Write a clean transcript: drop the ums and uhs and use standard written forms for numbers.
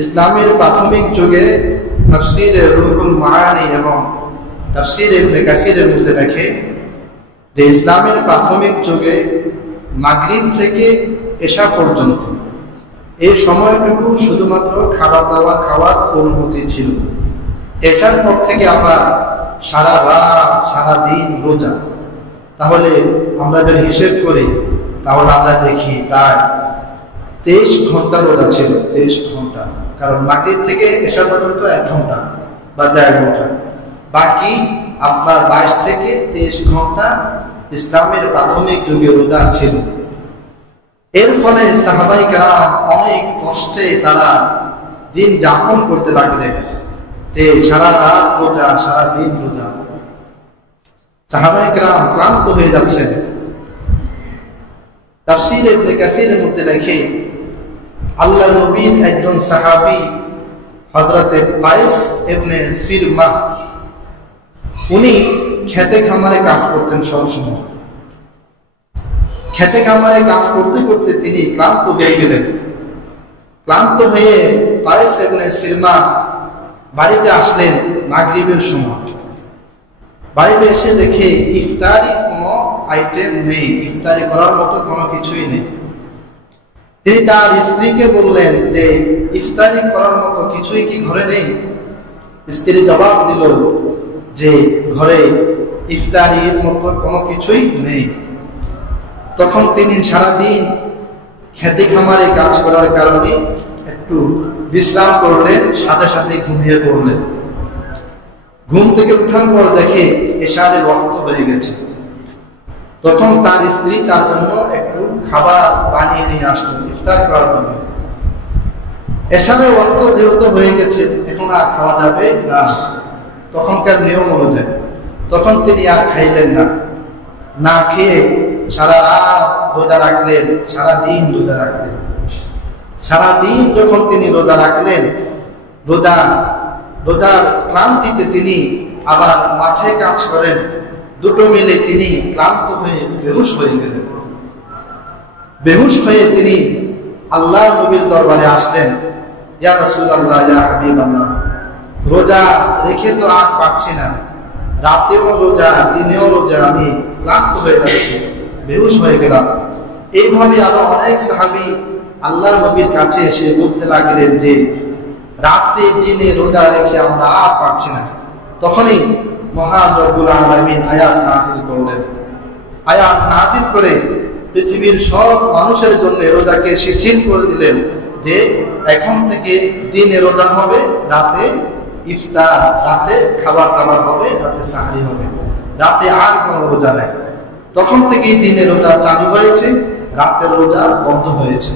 ইসলামের প্রাথমিক যুগে তাফসীরে রুহুল মাআনি এবং তাফসীর ইবনে কাসিরের মধ্যে লেখে যে ইসলামের প্রাথমিক যুগে মাগরিব থেকে এশা পর্যন্ত এই সময়টুকু শুধুমাত্র খাবার দাবার খাওয়ার অনুমতি ছিল। এশার পর থেকে আবার সারা রাত সারা দিন রোজা। তাহলে আমরা যদি হিসেব করি তাহলে আমরা দেখি প্রায় 23 ঘন্টা রোজা ছিল। 23 ঘন্টা, কারণ মাগরিব থেকে এশা পর্যন্ত 1 ঘন্টা বা 1.5 ঘন্টা, বাকি আপনার 22 থেকে 23 ঘন্টা ইসলামের প্রাথমিক যুগে রোজা ছিল। এর ফলে সাহাবায়ে কেরাম অনেক কষ্টে তারা দিন যাপন করতে লাগলেন, যে সারা রাত রোজা সারা দিন রোজা। সাহাবায়ে কেরাম ক্লান্ত হয়ে যাচ্ছেন। তাফসীর ইবনে কাসিরের মধ্যে লেখে আল্লাহর নবীর একজন সাহাবী হযরতে কায়েস ইবনে সিরমা, উনি খেতে খামারে কাজ করতেন সবসময়। খেতে খামারে কাজ করতে করতে তিনি ক্লান্ত হয়ে গেলেন। ক্লান্ত হয়ে কায়েস ইবনে সিরমা বাড়িতে আসলেন মাগরিবের সময়। বাড়িতে এসে দেখে ইফতারি কোনো আইটেম নেই, ইফতারি করার মতো কোনো কিছুই নেই। তিনি তার স্ত্রীকে বললেন যে ইফতারি করার মতো কিছুই কি ঘরে নেই? স্ত্রী জবাব দিল যে ঘরে ইফতারির মতো কোনো কিছুই নেই। তখন তিনি সারাদিন খেতে খামারে কাজ করার কারণে একটু বিশ্রাম করলেন, সাথে সাথে ঘুমিয়ে পড়লেন। ঘুম থেকে উঠার পর দেখে এশারের ওয়াক্ত হয়ে গেছে। তখন তার স্ত্রী তার জন্য একটু খাবার বানিয়ে নিয়ে আসলেন ইফতার করার জন্য। এশারের ওয়াক্ত যেহেতু হয়ে গেছে, এখন আর খাওয়া যাবে না তখনকার নিয়ম অনুযায়ী। তখন তিনি আর খাইলেন না, না খেয়ে সারা রাত রোজা রাখলেন, সারাদিন রোজা রাখলেন। সারাদিন যখন তিনি রোজা রাখলেন, রোজার ক্লান্তিতে তিনি আবার মাঠে কাজ করেন, দুটো মিলে তিনি ক্লান্ত হয়ে বেহুশ হয়ে গেলেন। বেহুশ হয়ে তিনি আল্লাহর নবীর দরবারে আসলেন, ইয়া রাসূলুল্লাহ, ইয়া হাবিবাল্লাহ, রোজা রেখে তো আর পারছি না, রাতেও রোজা দিনেও রোজা, আমি ক্লান্ত হয়ে যাচ্ছি, বেহুশ হয়ে গেলাম। এইভাবে আরো অনেক সাহাবী আল্লাহর নবীর কাছে এসে বলতে লাগলেন যে রাতে দিনে রোজা রেখে আমরা আর পারছি না। তখনই মহান রব্বুল আলামিন আয়াত নাযিল করলেন। আয়াত নাযিল করে পৃথিবীর সব মানুষের জন্য রোজাকে শিথিল করে দিলেন, যে এখন থেকে দিনে রোজা হবে, রাতে ইফতার, রাতে খাবার দাবার হবে, রাতে সাহরি হবে, রাতে আর কোনো রোজা নেই। তখন থেকেই দিনে রোজা চালু হয়েছে, রাতের রোজা বন্ধ হয়েছে।